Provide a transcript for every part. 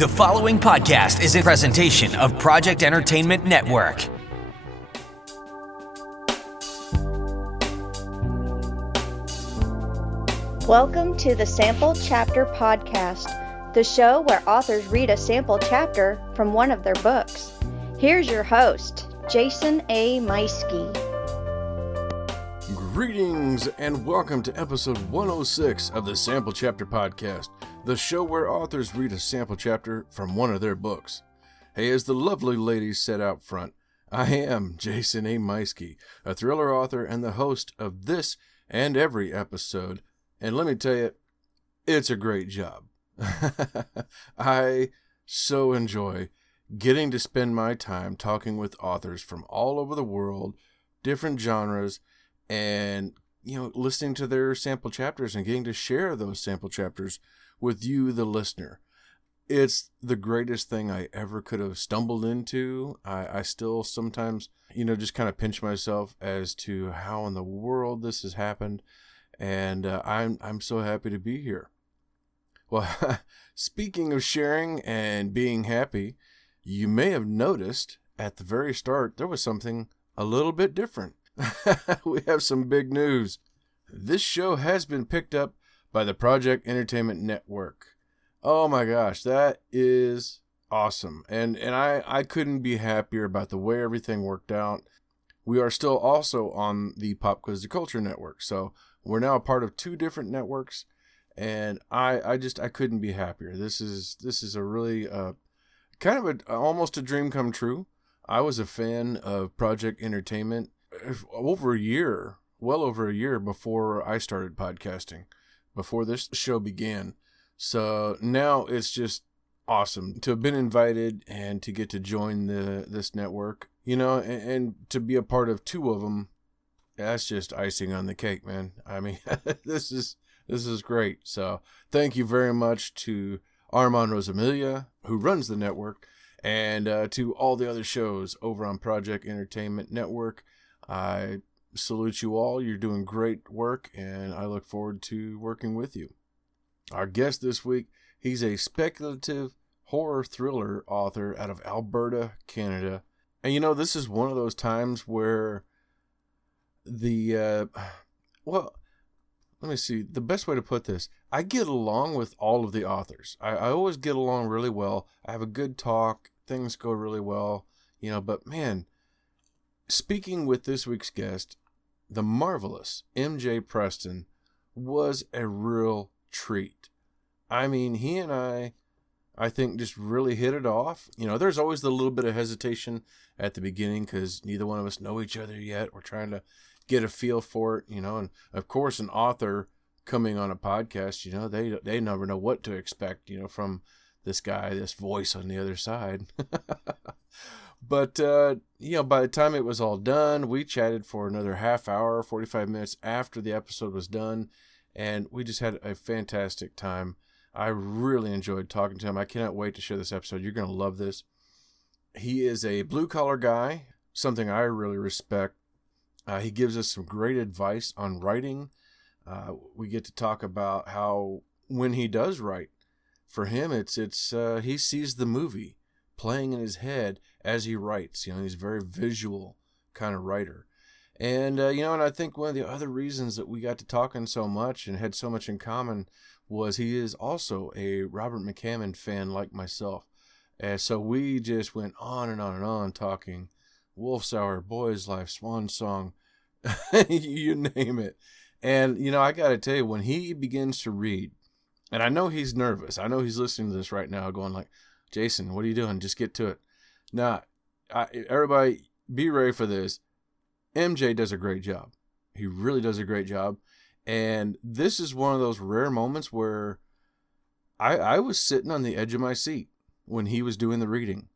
The following podcast is a presentation of Project Entertainment Network. Welcome to the Sample Chapter Podcast, the show where authors read a sample chapter from one of their books. Here's your host, Jason A. Meiske. Greetings and welcome to episode 106 of the Sample Chapter Podcast, the show where authors read a sample chapter from one of their books. Hey, as the lovely ladies said out front, I am Jason A. Meiske, a thriller author and the host of this and every episode. And let me tell you, it's a great job. I so enjoy getting to spend my time talking with authors from all over the world, different genres, and, listening to their sample chapters and getting to share those sample chapters with you, the listener. It's the greatest thing I ever could have stumbled into. I still sometimes, just kind of pinch myself as to how in the world this has happened. And I'm so happy to be here. Well, speaking of sharing and being happy, you may have noticed at the very start there was something a little bit different. We have some big news. This show has been picked up by the Project Entertainment Network. Oh my gosh, that is awesome. And I couldn't be happier about the way everything worked out. We are still also on the Pop Quiz the Culture Network. So we're now a part of two different networks. And I couldn't be happier. This is a really kind of almost a dream come true. I was a fan of Project Entertainment well over a year before I started podcasting, before this show began. So now it's just awesome to have been invited and to get to join this network, and to be a part of two of them. That's just icing on the cake, man. I mean, this is great. So thank you very much to Armand Rosamilia, who runs the network, and to all the other shows over on Project Entertainment Network. I salute you all. You're doing great work, and I look forward to working with you. Our guest this week, he's a speculative horror thriller author out of Alberta, Canada. And this is one of those times where let me see, the best way to put this, I get along with all of the authors. I always get along really well. I have a good talk. Things go really well, but man, speaking with this week's guest, the marvelous MJ Preston, was a real treat. I mean, he and I think just really hit it off. There's always the little bit of hesitation at the beginning because neither one of us know each other yet. We're trying to get a feel for it, and of course an author coming on a podcast, they never know what to expect, from this guy, this voice on the other side. But, by the time it was all done, we chatted for another half hour, 45 minutes after the episode was done, and we just had a fantastic time. I really enjoyed talking to him. I cannot wait to share this episode. You're going to love this. He is a blue-collar guy, something I really respect. He gives us some great advice on writing. We get to talk about how when he does write, for him, it's he sees the movie playing in his head as he writes. He's a very visual kind of writer. And, and I think one of the other reasons that we got to talking so much and had so much in common was he is also a Robert McCammon fan like myself. And so we just went on and on and on talking Wolf's Hour, Boy's Life, Swan Song, you name it. And, I got to tell you, when he begins to read, and I know he's nervous. I know he's listening to this right now going like, Jason, what are you doing? Just get to it. Now, everybody be ready for this. MJ does a great job. He really does a great job. And this is one of those rare moments where I was sitting on the edge of my seat when he was doing the reading.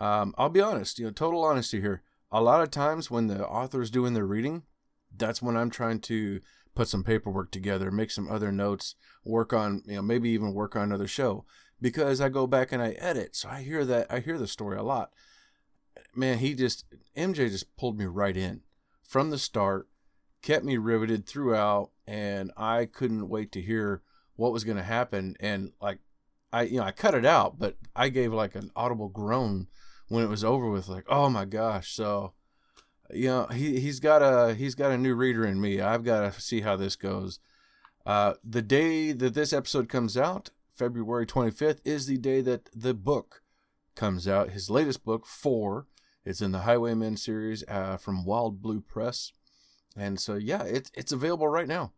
I'll be honest, total honesty here. A lot of times when the author's doing their reading, that's when I'm trying to put some paperwork together, make some other notes, work on, maybe even work on another show, because I go back and I edit. So I hear the story a lot. Man, MJ just pulled me right in from the start, kept me riveted throughout, and I couldn't wait to hear what was going to happen. And I cut it out, but I gave like an audible groan when it was over with, like, oh my gosh. So, he's got a new reader in me. I've got to see how this goes. The day that this episode comes out, February 25th, is the day that the book comes out. His latest book, 4. It's in the Highwaymen series from Wild Blue Press. And so, yeah, it's available right now.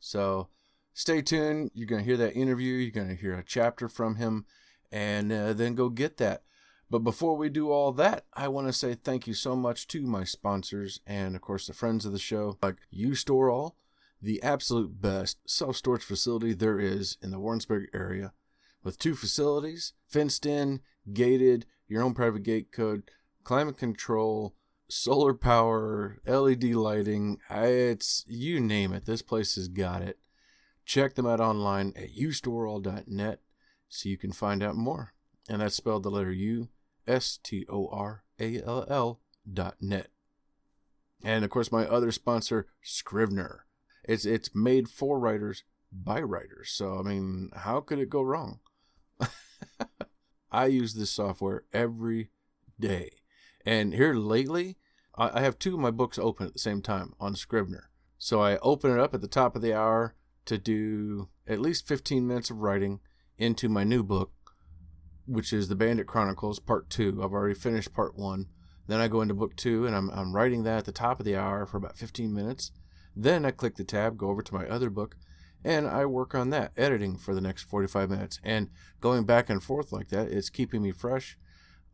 So stay tuned. You're going to hear that interview. You're going to hear a chapter from him, and then go get that. But before we do all that, I want to say thank you so much to my sponsors and, of course, the friends of the show, like U-Stor-All, the absolute best self-storage facility there is in the Warrensburg area, with 2 facilities, fenced in, gated, your own private gate code, climate control, solar power, LED lighting. It's, you name it, this place has got it. Check them out online at U-Store-All.net so you can find out more. And that's spelled the letter U, STORALL.net. And of course, my other sponsor, Scrivener. It's made for writers by writers. So, I mean, how could it go wrong? I use this software every day. And here lately, I have 2 of my books open at the same time on Scrivener. So I open it up at the top of the hour to do at least 15 minutes of writing into my new book, which is The Bandit Chronicles, Part 2. I've already finished Part 1. Then I go into Book 2, and I'm writing that at the top of the hour for about 15 minutes. Then I click the tab, go over to my other book, and I work on that, editing for the next 45 minutes. And going back and forth like that, it's keeping me fresh.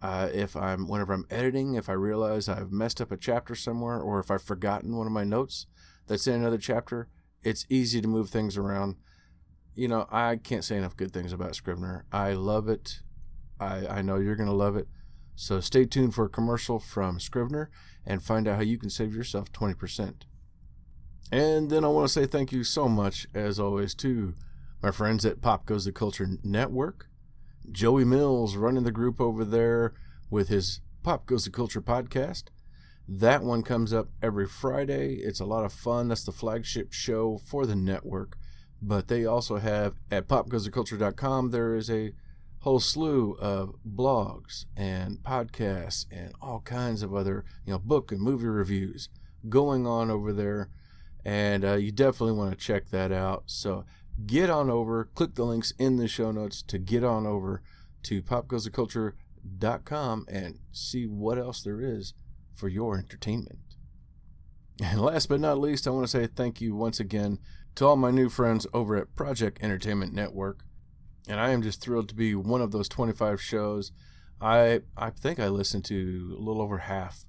Whenever I'm editing, if I realize I've messed up a chapter somewhere, or if I've forgotten one of my notes that's in another chapter, it's easy to move things around. I can't say enough good things about Scrivener. I love it. I know you're going to love it. So stay tuned for a commercial from Scrivener and find out how you can save yourself 20%. And then I want to say thank you so much, as always, to my friends at Pop Goes the Culture Network. Joey Mills running the group over there with his Pop Goes the Culture podcast. That one comes up every Friday. It's a lot of fun. That's the flagship show for the network. But they also have, at popgoestheculture.com, there is a whole slew of blogs and podcasts and all kinds of other, book and movie reviews going on over there. And you definitely want to check that out. So get on over, click the links in the show notes to get on over to popgoestheculture.com and see what else there is for your entertainment. And last but not least, I want to say thank you once again to all my new friends over at Project Entertainment Network. And I am just thrilled to be one of those 25 shows. I think I listened to a little over half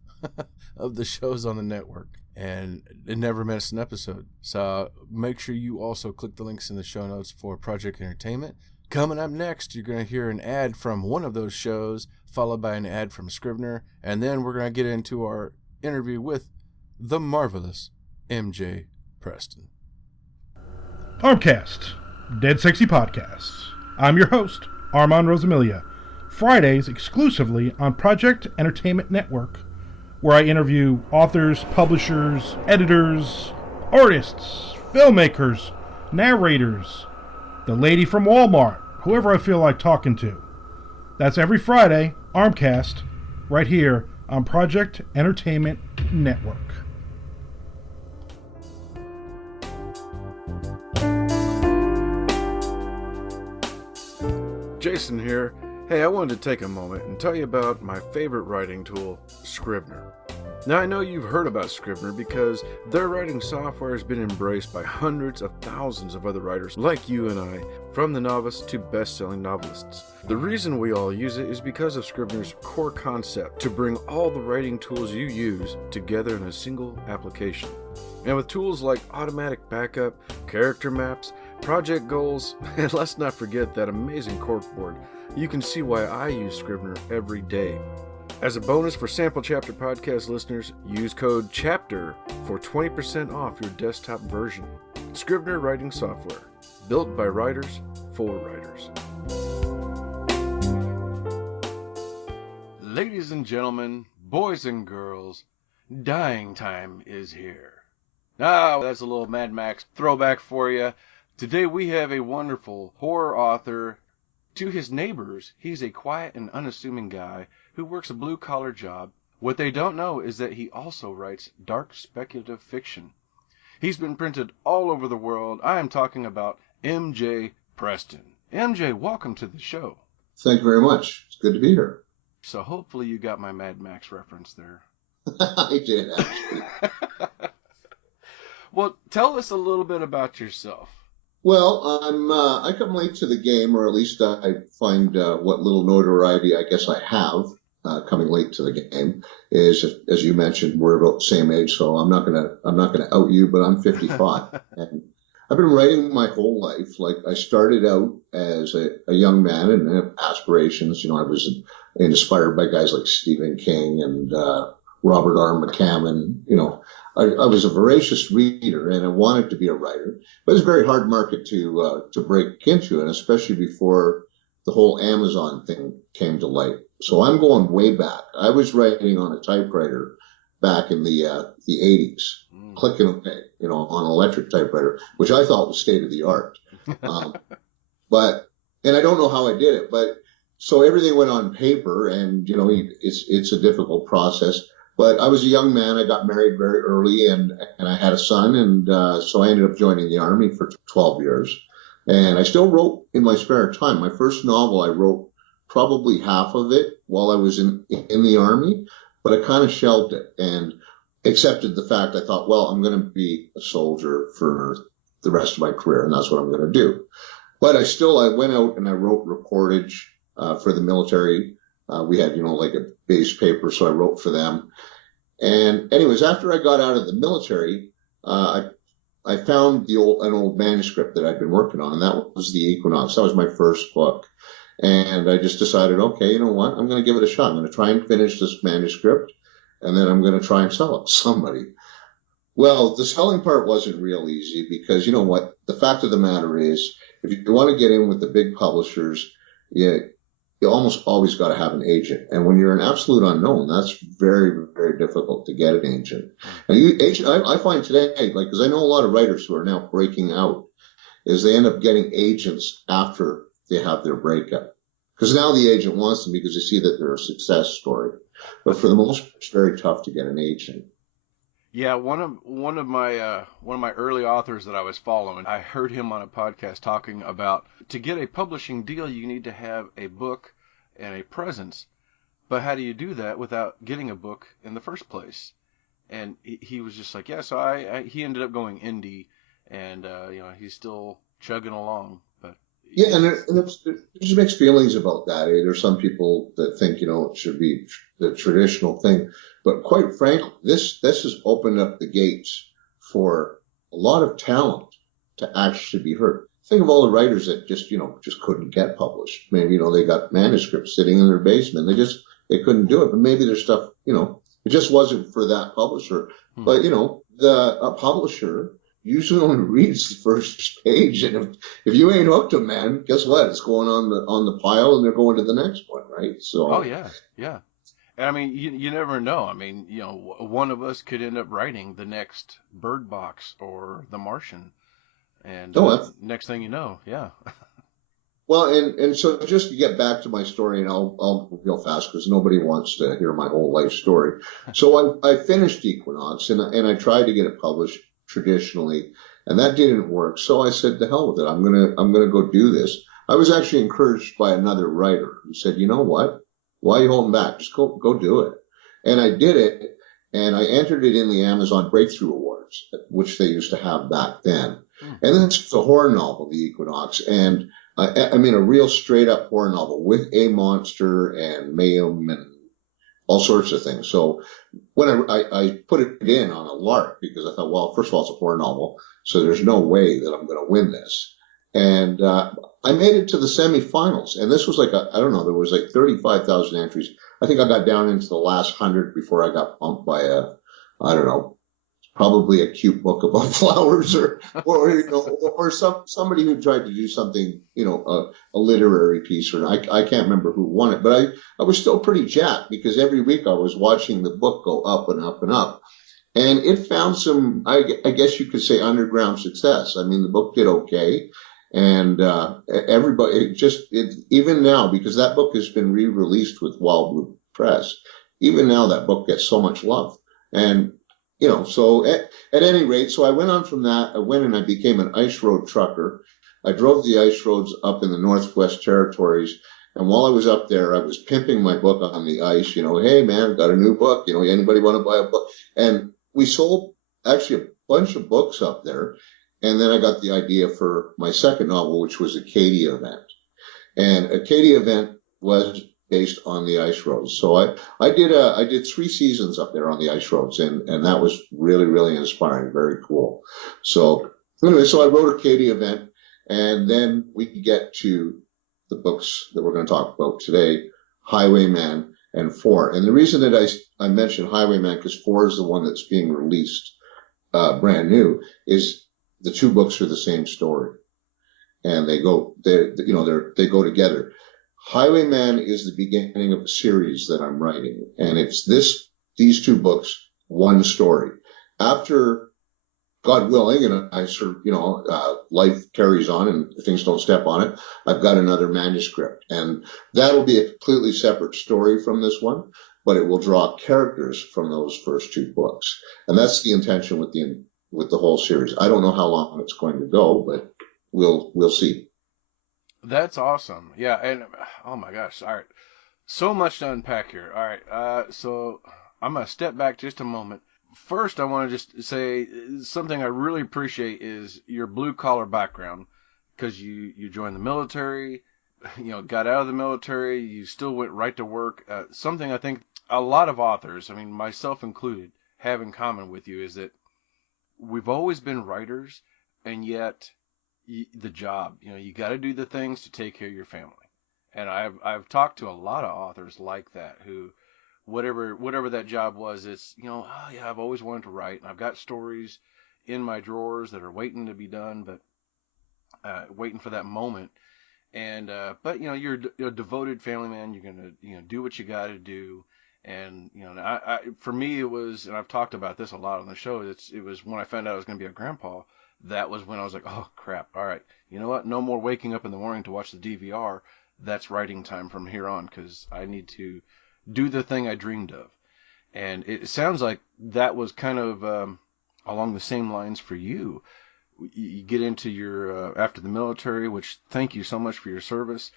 of the shows on the network, and it never missed an episode. So make sure you also click the links in the show notes for Project Entertainment. Coming up next, you're going to hear an ad from one of those shows, followed by an ad from Scrivener, and then we're going to get into our interview with the marvelous MJ Preston. Armcast, Dead Sexy Podcasts. I'm your host, Armand Rosamilia. Fridays exclusively on Project Entertainment Network, where I interview authors, publishers, editors, artists, filmmakers, narrators, the lady from Walmart, whoever I feel like talking to. That's every Friday, Armcast, right here on Project Entertainment Network. Jason here. Hey, I wanted to take a moment and tell you about my favorite writing tool, Scrivener. Now, I know you've heard about Scrivener because their writing software has been embraced by hundreds of thousands of other writers like you and I, from the novice to best-selling novelists. The reason we all use it is because of Scrivener's core concept to bring all the writing tools you use together in a single application. And with tools like automatic backup, character maps, project goals, and let's not forget that amazing corkboard, you can see why I use Scrivener every day. As a bonus for Sample Chapter Podcast listeners, use code CHAPTER for 20% off your desktop version. Scrivener writing software, built by writers for writers. Ladies and gentlemen, boys and girls, dying time is here. Now, that's a little Mad Max throwback for you. Today we have a wonderful horror author, To his neighbors, he's a quiet and unassuming guy who works a blue-collar job. What they don't know is that he also writes dark speculative fiction. He's been printed all over the world. I am talking about M.J. Preston. M.J., welcome to the show. Thank you very much. It's good to be here. So hopefully you got my Mad Max reference there. I did, actually. Well, tell us a little bit about yourself. Well, I come late to the game, or at least I find what little notoriety I guess I have coming late to the game is, as you mentioned, we're about the same age, so I'm not gonna out you, but I'm 55, and I've been writing my whole life. Like, I started out as a young man and have aspirations. I was inspired by guys like Stephen King and Robert R. McCammon. I was a voracious reader and I wanted to be a writer, but it's a very hard market to break into, and especially before the whole Amazon thing came to light. So I'm going way back. I was writing on a typewriter back in the 80s, clicking away, on an electric typewriter, which I thought was state of the art. And I don't know how I did it, but so everything went on paper, and it's a difficult process. But I was a young man. I got married very early, and I had a son, and so I ended up joining the Army for 12 years. And I still wrote in my spare time. My first novel, I wrote probably half of it while I was in the Army, but I kind of shelved it and accepted the fact. I thought, well, I'm going to be a soldier for the rest of my career, and that's what I'm going to do. But I went out and I wrote reportage for the military. We had, like a base paper, so I wrote for them. And anyways, after I got out of the military, I found an old manuscript that I'd been working on, and that was The Equinox. That was my first book. And I just decided, okay, you know what? I'm going to give it a shot. I'm going to try and finish this manuscript, and then I'm going to try and sell it to somebody. Well, the selling part wasn't real easy because, you know what? The fact of the matter is, if you want to get in with the big publishers, you almost always got to have an agent. And when you're an absolute unknown, that's very, very difficult to get an agent. And I find today, because I know a lot of writers who are now breaking out, is they end up getting agents after they have their breakup. Because now the agent wants them because they see that they're a success story. But for the most part, it's very tough to get an agent. Yeah, one of my early authors that I was following, I heard him on a podcast talking about, to get a publishing deal, you need to have a book and a presence. But how do you do that without getting a book in the first place? And he was just like, yeah. So he ended up going indie, and he's still chugging along. But yeah, and there's mixed feelings about that. There's some people that think it should be the traditional thing. But quite frankly, this has opened up the gates for a lot of talent to actually be heard. Think of all the writers that just couldn't get published. Maybe, they got manuscripts sitting in their basement. They couldn't do it. But maybe their stuff, it just wasn't for that publisher. But, a publisher usually only reads the first page. And if you ain't hooked them, man, guess what? It's going on the pile, and they're going to the next one, right? So. Oh, yeah, yeah. And I mean, you never know. I mean, one of us could end up writing the next Bird Box or The Martian, and next thing you know, yeah. Well, and so just to get back to my story, and I'll go fast because nobody wants to hear my whole life story. So I finished Equinox, and I tried to get it published traditionally, and that didn't work. So I said, to hell with it. I'm gonna go do this. I was actually encouraged by another writer who said, you know what? Why are you holding back? Just go do it. And I did it, and I entered it in the Amazon Breakthrough Awards, which they used to have back then. And then it's a horror novel, The Equinox, and I mean a real straight-up horror novel with a monster and mayhem and all sorts of things. So when I put it in on a lark, because I thought, well, first of all, it's a horror novel, so there's no way that I'm going to win this. And I made it to the semifinals, and this was like I don't know, there was like 35,000 entries. I think I got down into the last 100 before I got bumped by I don't know, probably a cute book about flowers or somebody who tried to do something, a literary piece, or I can't remember who won it, but I was still pretty jacked because every week I was watching the book go up and up and up. And it found some, I guess you could say, underground success. I mean, the book did okay. And everybody, even now, because that book has been re-released with Wild Blue Press, even now that book gets so much love. And, so at any rate, so I went on from that. I went and I became an ice road trucker. I drove the ice roads up in the Northwest Territories. And while I was up there, I was pimping my book on the ice, hey man, got a new book, anybody want to buy a book? And we sold actually a bunch of books up there. And then I got the idea for my second novel, which was Acadia Event. And Acadia Event was based on the ice roads. So I did 3 seasons up there on the ice roads, and that was really, really inspiring, very cool. So anyway, so I wrote Acadia Event, and then we get to the books that we're going to talk about today, Highwayman and 4. And the reason that I mentioned Highwayman, because 4 is the one that's being released brand new, is the 2 books are the same story, and they go together. Highwayman is the beginning of a series that I'm writing, and it's these 2 books, one story. After, God willing, and I sort of, life carries on and things don't step on it, I've got another manuscript, and that'll be a completely separate story from this one, but it will draw characters from those first 2 books, and that's the intention with the whole series. I don't know how long it's going to go, but we'll see. That's awesome. Yeah, and oh my gosh, all right. So much to unpack here. All right, so I'm going to step back just a moment. First, I want to just say something I really appreciate is your blue-collar background, because you joined the military, got out of the military, you still went right to work. Something I think a lot of authors, I mean, myself included, have in common with you is that we've always been writers, and yet the job, you got to do the things to take care of your family. And I've talked to a lot of authors like that who, whatever that job was, it's, oh yeah, I've always wanted to write, and I've got stories in my drawers that are waiting to be done, but waiting for that moment. And but you're a devoted family man. You're gonna do what you got to do. And for me, it was, and I've talked about this a lot on the show. It was when I found out I was going to be a grandpa. That was when I was like, oh crap! All right, you know what? No more waking up in the morning to watch the DVR. That's writing time from here on, because I need to do the thing I dreamed of. And it sounds like that was kind of along the same lines for you. You get into your after the military, which thank you so much for your service.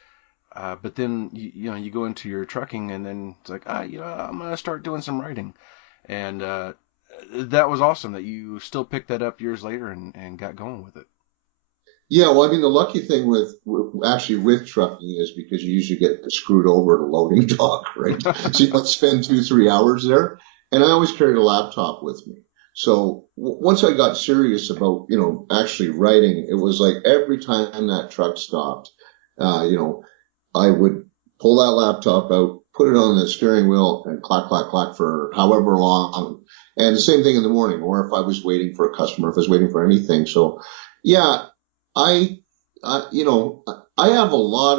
But then you go into your trucking, and then it's like, I'm gonna start doing some writing, and that was awesome that you still picked that up years later and got going with it. Yeah, well, I mean, the lucky thing with trucking is because you usually get screwed over at a loading dock, right? So you don't spend 2-3 hours there, and I always carried a laptop with me. So once I got serious about actually writing, it was like every time that truck stopped, I would pull that laptop out, put it on the steering wheel, and clack, clack, clack for however long. And the same thing in the morning, or if I was waiting for a customer, if I was waiting for anything. So, yeah, I have a lot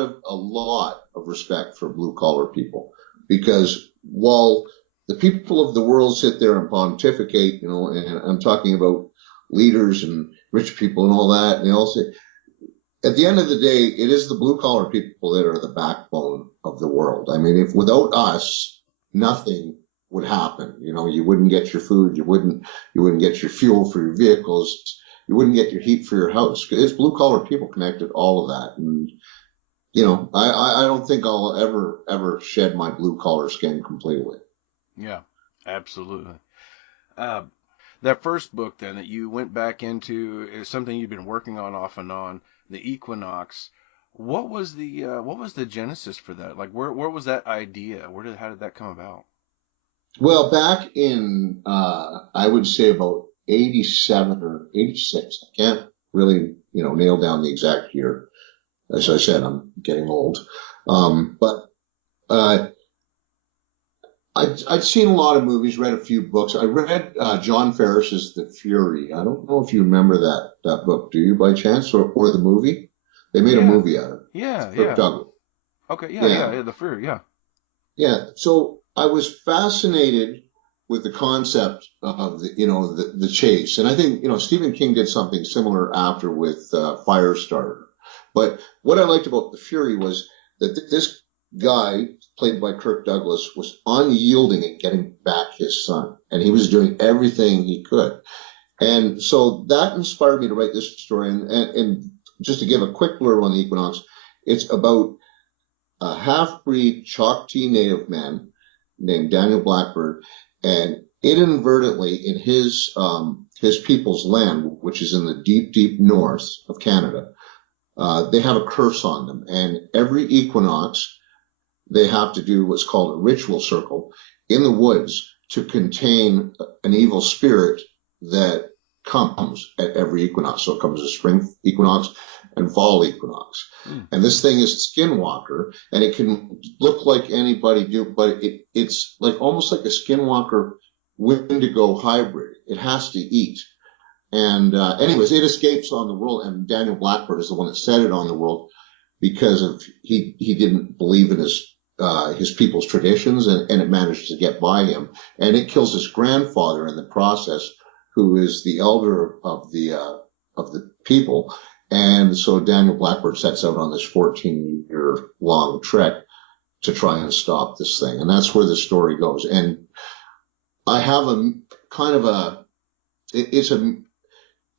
of respect for blue collar people, because while the people of the world sit there and pontificate, and I'm talking about leaders and rich people and all that, and they all say, at the end of the day, it is the blue collar people that are the backbone of the world. I mean, if without us, nothing would happen. You wouldn't get your food, you wouldn't get your fuel for your vehicles, you wouldn't get your heat for your house. It's blue collar people connected all of that. And I don't think I'll ever shed my blue collar skin completely. Yeah, absolutely. That first book then that you went back into is something you've been working on off and on, the Equinox. What was the genesis for that? Like, where was that idea? How did that come about? Well, back in I would say about 87 or 86. I can't really nail down the exact year. As I said, I'm getting old. But I'd seen a lot of movies, read a few books. I read John Ferris's The Fury. I don't know if you remember that book. Do you, by chance, or the movie? They made a movie out of it. Yeah, Kirk Douglas. Okay, yeah, The Fury, yeah. Yeah. So I was fascinated with the concept of the chase, and I think Stephen King did something similar after with Firestarter. But what I liked about The Fury was that this guy, played by Kirk Douglas, was unyielding in getting back his son, and he was doing everything he could. And so that inspired me to write this story. And just to give a quick blurb on the Equinox, it's about a half-breed Choctaw Native man named Daniel Blackbird, and inadvertently in his people's land, which is in the deep, deep north of Canada, they have a curse on them. And every equinox, they have to do what's called a ritual circle in the woods to contain an evil spirit that comes at every equinox. So it comes a spring equinox and fall equinox. And this thing is Skinwalker, and it can look like anybody do, but it's like almost like a Skinwalker Wendigo hybrid. It has to eat. And anyways, it escapes on the world, and Daniel Blackbird is the one that set it on the world because of he didn't believe in his people's traditions, and it managed to get by him. And it kills his grandfather in the process, who is the elder of the people. And so Daniel Blackbird sets out on this 14-year-long trek to try and stop this thing. And that's where the story goes. And I have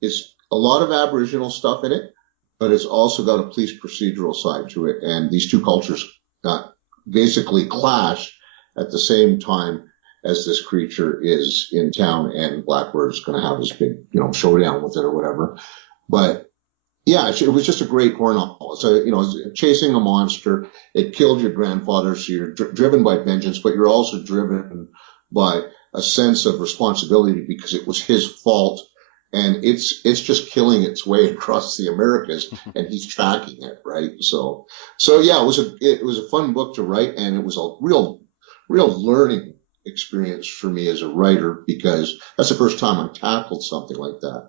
it's a lot of Aboriginal stuff in it, but it's also got a police procedural side to it. And these two cultures basically clash at the same time as this creature is in town, and Blackbird's going to have this big, showdown with it or whatever. But yeah, it was just a great horror novel. So, chasing a monster, it killed your grandfather, so you're driven by vengeance, but you're also driven by a sense of responsibility because it was his fault, and it's just killing its way across the Americas, and he's tracking it, right? So yeah, it was a fun book to write, and it was a real learning experience for me as a writer, because that's the first time I tackled something like that.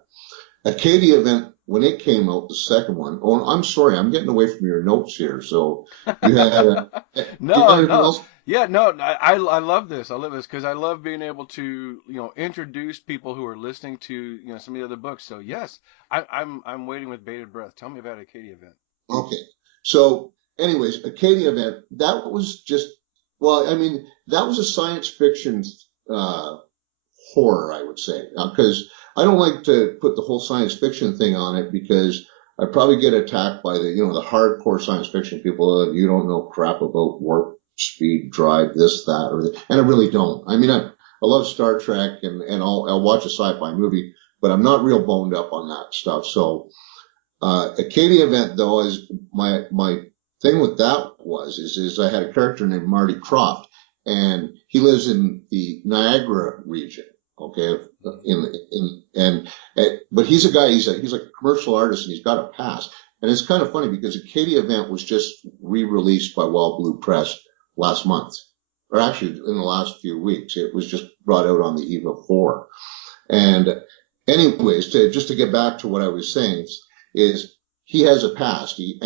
Acadia Event, when it came out, the second one. Oh, I'm sorry, I'm getting away from your notes here. So you had No. Yeah, no, I love this. I love this because I love being able to, introduce people who are listening to, some of the other books. So yes, I'm waiting with bated breath. Tell me about Acadia Event. Okay. So anyways, Acadia Event, that was that was a science fiction horror, I would say, because I don't like to put the whole science fiction thing on it, because I probably get attacked by the hardcore science fiction people. You don't know crap about warp speed, drive, this, that, or that. And I really don't. I mean, I love Star Trek, and I'll watch a sci-fi movie, but I'm not real boned up on that stuff. So Acadia Event, though, is my thing with that is I had a character named Marty Croft, and he lives in the Niagara region. Okay. But he's a guy, he's like a commercial artist, and he's got a past. And it's kind of funny because Acadia Event was just re-released by Wild Blue Press last month, or actually in the last few weeks. It was just brought out on the eve of 4. And anyways, just to get back to what I was saying, is he has a past. He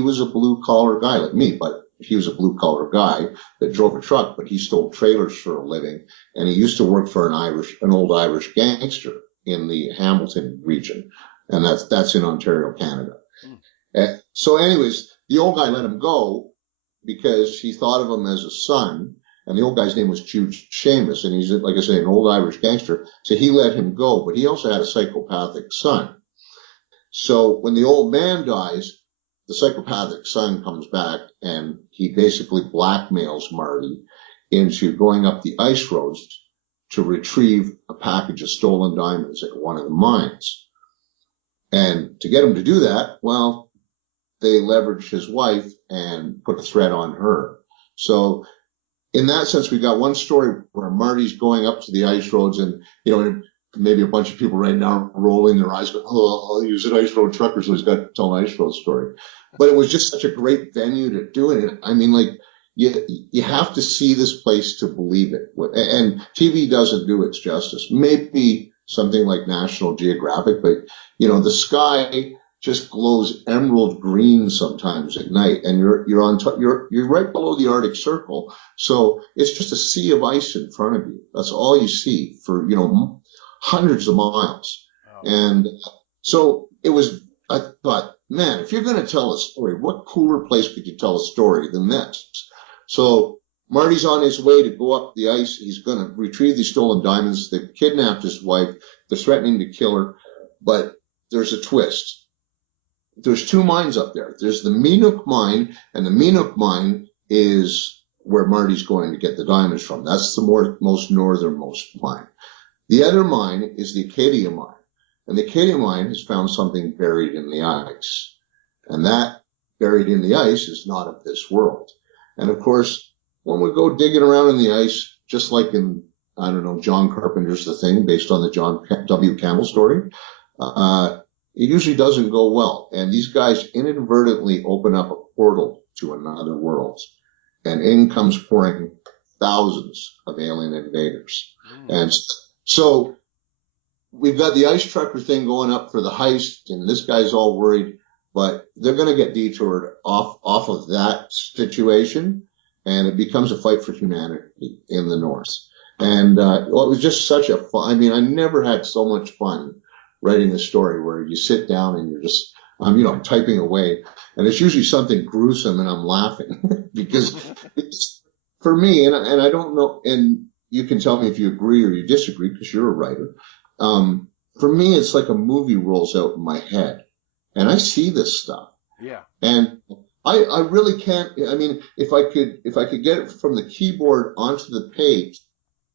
was a blue collar guy like me, but he was a blue collar guy that drove a truck, but he stole trailers for a living. And he used to work for an old Irish gangster in the Hamilton region. And that's in Ontario, Canada. So anyways, the old guy let him go because he thought of him as a son. And the old guy's name was Jude Seamus. And he's, like I say, an old Irish gangster. So he let him go, but he also had a psychopathic son. So when the old man dies, the psychopathic son comes back, and he basically blackmails Marty into going up the ice roads to retrieve a package of stolen diamonds at one of the mines. And to get him to do that, well, they leveraged his wife and put a threat on her. So in that sense, we got one story where Marty's going up to the ice roads, and, maybe a bunch of people right now rolling their eyes, going, oh, he's an ice road trucker, so he's got to tell an ice road story. But it was just such a great venue to do it. I mean, like, you have to see this place to believe it. And TV doesn't do its justice. Maybe something like National Geographic, but, the sky just glows emerald green sometimes at night, and you're right below the Arctic Circle. So it's just a sea of ice in front of you. That's all you see for, hundreds of miles. Wow. And so I thought, man, if you're going to tell a story, what cooler place could you tell a story than this? So Marty's on his way to go up the ice. He's going to retrieve these stolen diamonds. They've kidnapped his wife. They're threatening to kill her. But there's a twist. There's two mines up there. There's the Minook mine, and the Minook mine is where Marty's going to get the diamonds from. That's the most northernmost mine. The other mine is the Acadia mine. And the Acadia mine has found something buried in the ice. And that buried in the ice is not of this world. And of course, when we go digging around in the ice, just like in, I don't know, John Carpenter's The Thing, based on the John W. Campbell story, it usually doesn't go well. And these guys inadvertently open up a portal to another world. And in comes pouring thousands of alien invaders. And so we've got the ice trucker thing going up for the heist, and this guy's all worried, but they're going to get detoured off of that situation, and it becomes a fight for humanity in the North. And it was just such a fun. I mean, I never had so much fun writing a story where you sit down and you're just, I'm typing away, and it's usually something gruesome, and I'm laughing because it's for me, and I don't know, and you can tell me if you agree or you disagree because you're a writer. For me, it's like a movie rolls out in my head, and I see this stuff. Yeah. And I really can't. I mean, if I could get it from the keyboard onto the page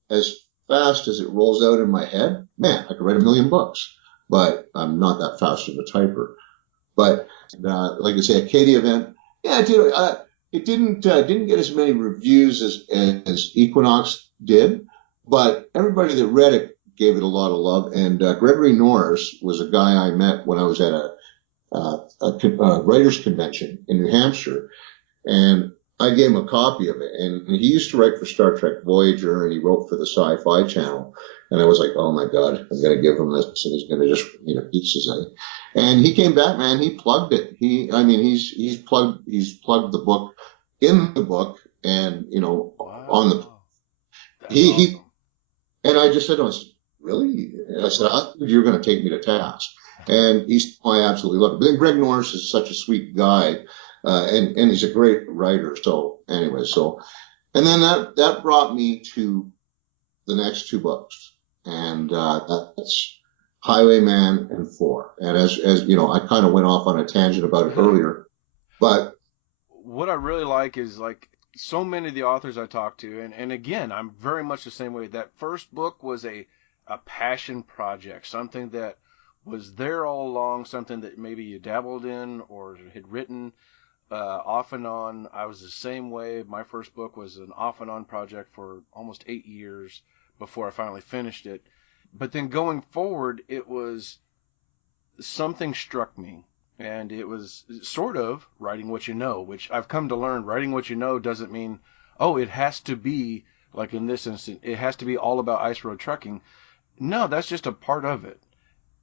as fast as it rolls out in my head, man, I could write 1 million books. But I'm not that fast of a typer. But like I say, Acadia event, yeah, it didn't get as many reviews as Equinox did, but everybody that read it gave it a lot of love. And Gregory Norris was a guy I met when I was at a writers convention in New Hampshire, and I gave him a copy of it. And he used to write for Star Trek Voyager, and he wrote for the Sci-Fi Channel. And I was like, oh my God, I'm going to give him this, and he's going to just, pieces of it. And he came back, man. He plugged it. He's plugged the book in the book, and Wow. on the he awesome. he. And I just said to him, really? And I said, I thought you were going to take me to task. And I absolutely love it. But then Greg Norris is such a sweet guy, and he's a great writer. So anyway, and then that brought me to the next two books, and that's Highwayman and 4. And as I kind of went off on a tangent about it earlier, but what I really like is like so many of the authors I talk to, and again, I'm very much the same way. That first book was a passion project, something that was there all along, something that maybe you dabbled in or had written off and on. I was the same way. My first book was an off and on project for almost 8 years before I finally finished it. But then going forward, it was something struck me, and it was sort of writing what you know, which I've come to learn. Writing what you know doesn't mean, oh, it has to be, like in this instance, it has to be all about ice road trucking. No, that's just a part of it.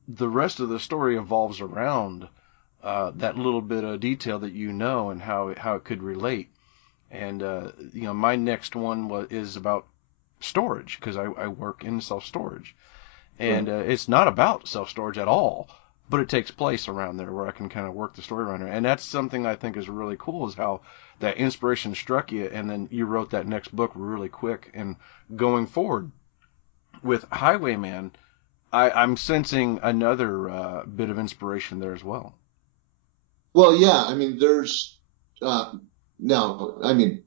The rest of the story evolves around that little bit of detail that and how it could relate. And my next one is about storage, because I work in self-storage, and it's not about self-storage at all, but it takes place around there where I can kind of work the story around there. And that's something I think is really cool, is how that inspiration struck you, and then you wrote that next book really quick. And going forward with Highwayman, I'm sensing another bit of inspiration there as well. Well, yeah, I mean, there's now, I mean,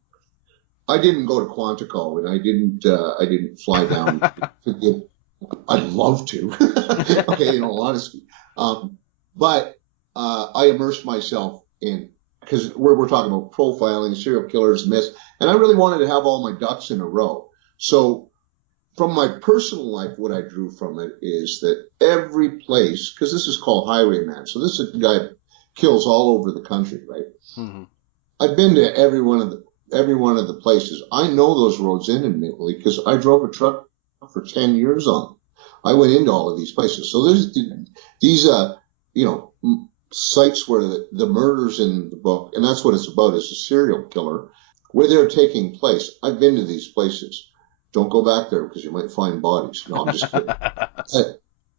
I didn't go to Quantico, and I didn't fly down to get. I'd love to. Okay, in all honesty, but I immersed myself in, because we're talking about profiling, serial killers, myths, and I really wanted to have all my ducks in a row. So from my personal life, what I drew from it is that every place, because this is called Highwayman, so this is a guy that kills all over the country, right? Mm-hmm. I've been to every one of the places. I know those roads intimately because I drove a truck for 10 years on them. I went into all of these places. So there's these sites where the murders in the book, and that's what it's about, is a serial killer, where they're taking place. I've been to these places. Don't go back there because you might find bodies. No, I'm just kidding.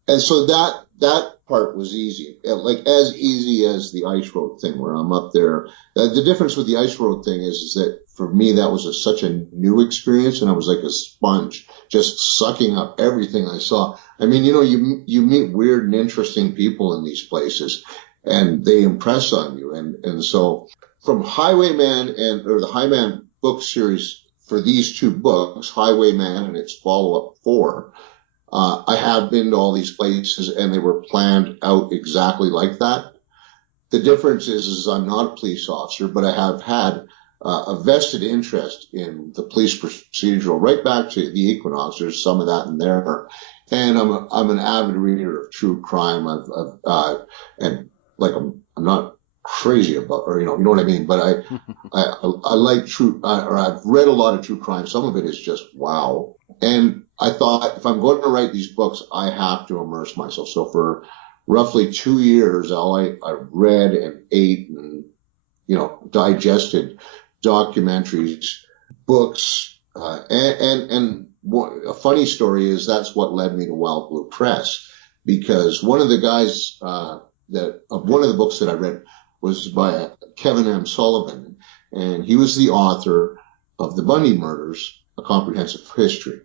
And so that part was easy, like as easy as the ice road thing where I'm up there. The difference with the ice road thing is that for me, that was such a new experience, and I was like a sponge, just sucking up everything I saw. I mean, you meet weird and interesting people in these places, and they impress on you. And so from Highwayman or the Highman book series for these two books, Highwayman and its follow-up 4, I have been to all these places, and they were planned out exactly like that. The difference is I'm not a police officer, but I have had a vested interest in the police procedural, right back to the Equinox. There's some of that in there, and I'm an avid reader of true crime. And like I'm not crazy about, or you know what I mean. But I like true, or I've read a lot of true crime. Some of it is just wow. And I thought, if I'm going to write these books, I have to immerse myself. So for roughly 2 years, I read and ate and, digested documentaries, books, and a funny story is that's what led me to Wild Blue Press, because one of the guys, one of the books that I read was by Kevin M. Sullivan, and he was the author of The Bundy Murders, A Comprehensive History.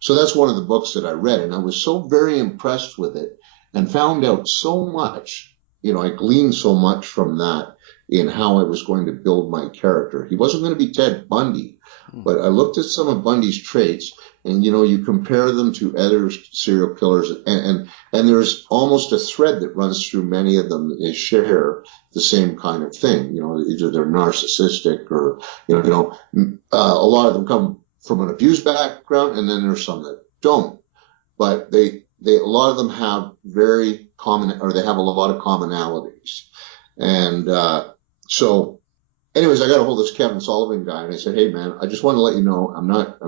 So that's one of the books that I read, and I was so very impressed with it and found out so much. I gleaned so much from that in how I was going to build my character. He wasn't going to be Ted Bundy, but I looked at some of Bundy's traits, and you compare them to other serial killers, and there's almost a thread that runs through many of them. They share the same kind of thing. Either they're narcissistic or a lot of them come from an abused background, and then there's some that don't. But a lot of them have they have a lot of commonalities. And so anyways, I got a hold of this Kevin Sullivan guy, and I said, hey man, I just want to let you know I'm not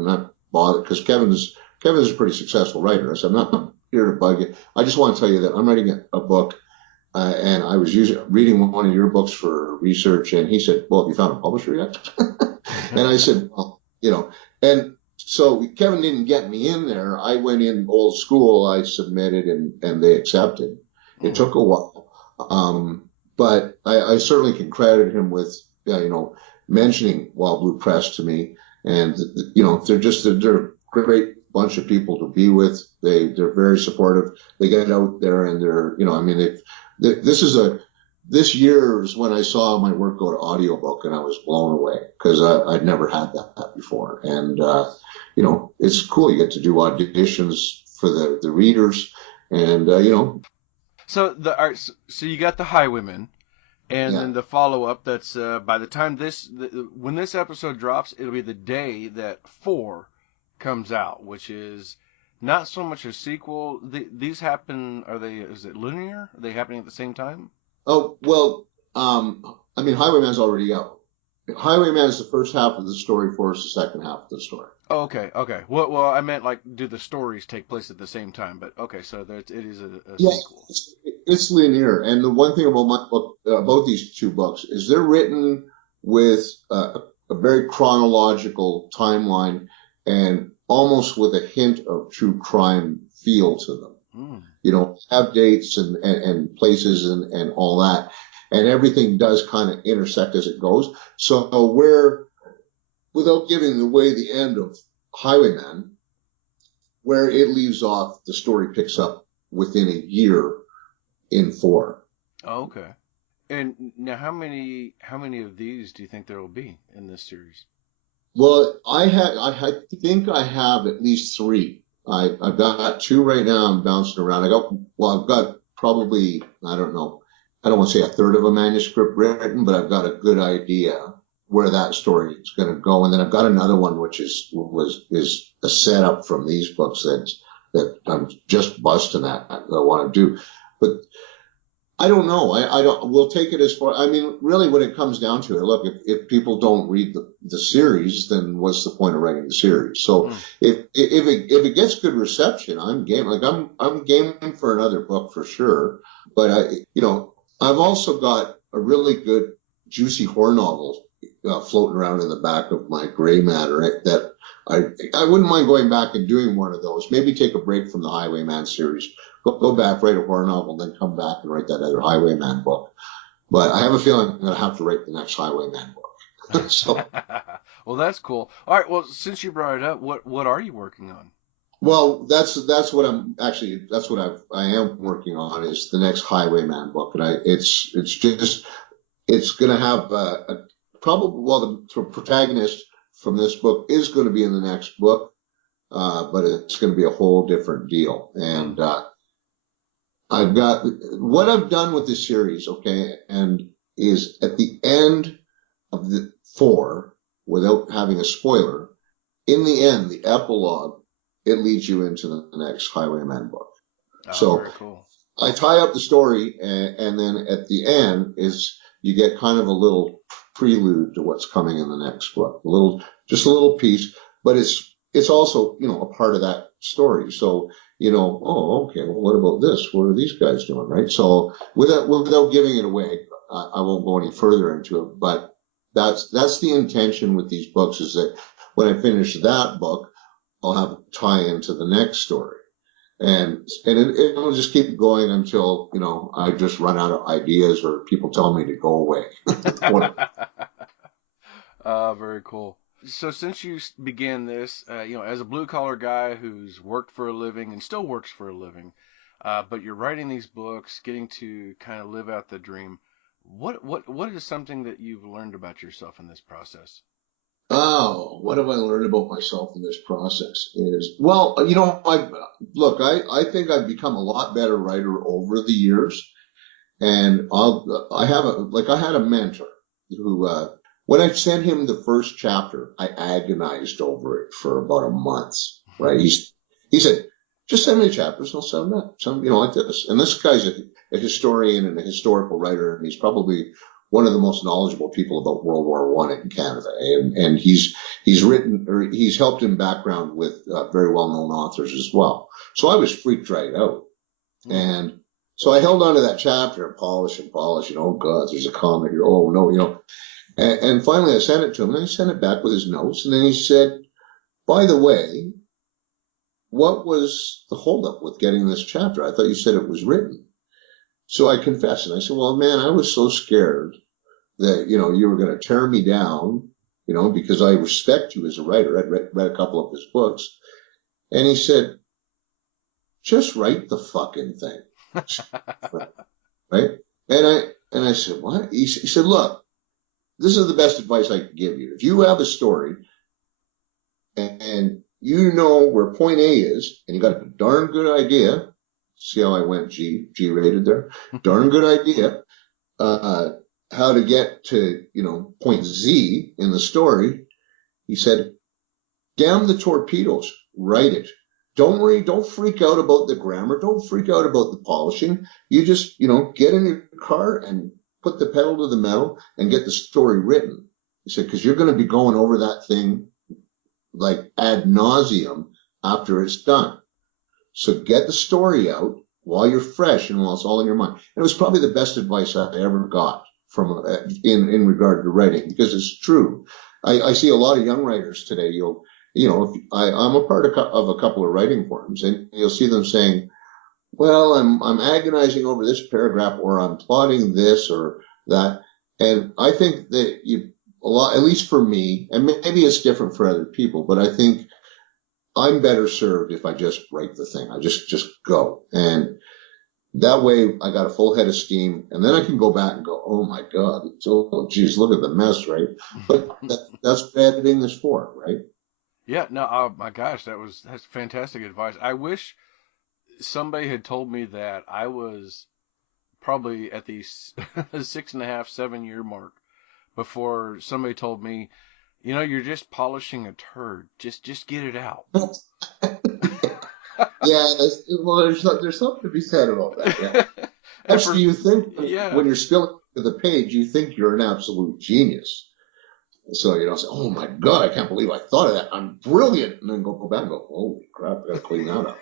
bothered, because Kevin's a pretty successful writer. I said, I'm not here to bug you. I just want to tell you that I'm writing a book, and I was reading one of your books for research, and he said, well, have you found a publisher yet? And I said, well, and so Kevin didn't get me in there. I went in old school. I submitted, and they accepted. It took a while. But I certainly can credit him with, mentioning Wild Blue Press to me. And, they're a great bunch of people to be with. They're very supportive. They get out there and this year is when I saw my work go to audiobook, and I was blown away, because I'd never had that before. And, it's cool. You get to do auditions for the readers, and, So so you got the Highwaymen, and then the follow-up. That's by the time when this episode drops, it'll be the day that 4 comes out, which is not so much a sequel. These happen. Is it linear? Are they happening at the same time? Oh well, Highwayman's already out. Highwayman is the first half of the story. 4 is the second half of the story. Oh, okay. Well, I meant do the stories take place at the same time? But okay, so it is a sequel. It's linear. And the one thing about my book, about these two books, is they're written with a very chronological timeline, and almost with a hint of true crime feel to them. Have dates and places and all that, and everything does kind of intersect as it goes. So without giving away the end of Highwayman, where it leaves off, the story picks up within a year in 4. Oh, okay. And now, how many of these do you think there will be in this series? Well, I think I have at least 3. I've got 2 right now. I'm bouncing around. I've got probably, I don't know, I don't want to say a third of a manuscript written, but I've got a good idea where that story is going to go. And then I've got another one, which is a setup from these books that I'm just busting at, that I want to do. But I don't know. We'll take it as far. Really, when it comes down to it, look, if people don't read the series, then what's the point of writing the series? So if it gets good reception, I'm game. Like I'm game for another book for sure. But I've also got a really good juicy horror novel floating around in the back of my gray matter that I wouldn't mind going back and doing one of those. Maybe take a break from the Highwayman series, go back, write a horror novel, then come back and write that other Highwayman book. But I have a feeling I'm going to have to write the next Highwayman book. So, well, that's cool. All right. Well, since you brought it up, what are you working on? well, that's what I am working on is the next Highwayman book, and it's going to have the protagonist from this book is going to be in the next book, but it's going to be a whole different deal. And I've got what I've done with this series, okay, and is at the end of the 4, without having a spoiler, in the end, the epilogue, it leads you into the next Highwayman book. Oh, so very cool. I tie up the story, and then at the end is you get kind of a little prelude to what's coming in the next book, just a little piece, but it's also, a part of that story. So, oh, okay, well, what about this? What are these guys doing, right? So without giving it away, I won't go any further into it, but that's the intention with these books, is that when I finish that book, I'll have a tie into the next story. And it'll just keep going until, I just run out of ideas or people tell me to go away. Very cool. So since you began this, as a blue collar guy who's worked for a living and still works for a living, but you're writing these books, getting to kind of live out the dream. What is something that you've learned about yourself in this process? Oh, what have I learned about myself in this process is, well, I think I've become a lot better writer over the years. And I had a mentor who, when I sent him the first chapter, I agonized over it for about a month, right? He said, just send me the chapters and I'll send them like this. And this guy's a historian and a historical writer, and he's probably one of the most knowledgeable people about World War I in Canada. And he's written, or he's helped in background with very well-known authors as well. So I was freaked right out. And so I held on to that chapter and polish. Oh God, there's a comma here. Oh no, And finally I sent it to him, and he sent it back with his notes. And then he said, by the way, what was the holdup with getting this chapter? I thought you said it was written. So I confessed, and I said, well, man, I was so scared that, you were going to tear me down, because I respect you as a writer. I'd read a couple of his books. And he said, just write the fucking thing. Right? And I said, what? He said, look, this is the best advice I can give you. If you have a story and you know where point A is, and you got a darn good idea, see how I went G-rated there? Darn good idea, how to get to, point Z in the story. He said, damn the torpedoes, write it. Don't worry, don't freak out about the grammar, don't freak out about the polishing. You just, get in your car and put the pedal to the metal and get the story written. He said, because you're going to be going over that thing like ad nauseum after it's done. So get the story out while you're fresh and while it's all in your mind. And it was probably the best advice I ever got from in regard to writing, because it's true. I see a lot of young writers today. I'm a part of a couple of writing forums, and you'll see them saying, well, I'm agonizing over this paragraph, or I'm plotting this or that. And I think that at least for me, and maybe it's different for other people, but I think I'm better served if I just write the thing. I just go. And that way I got a full head of steam, and then I can go back and go, oh my God, geez, look at the mess, right? But that's what editing is for, right? Yeah, no, oh my gosh, that's fantastic advice. I wish somebody had told me that. I was probably at the 6.5, 7 year mark before somebody told me, you're just polishing a turd. Just get it out. Yeah, there's something to be said about that. Yeah. Actually, you think when you're spilling to the page, you think you're an absolute genius. So, say, oh my God, I can't believe I thought of that. I'm brilliant. And then go back and go, holy crap, I got to clean that up.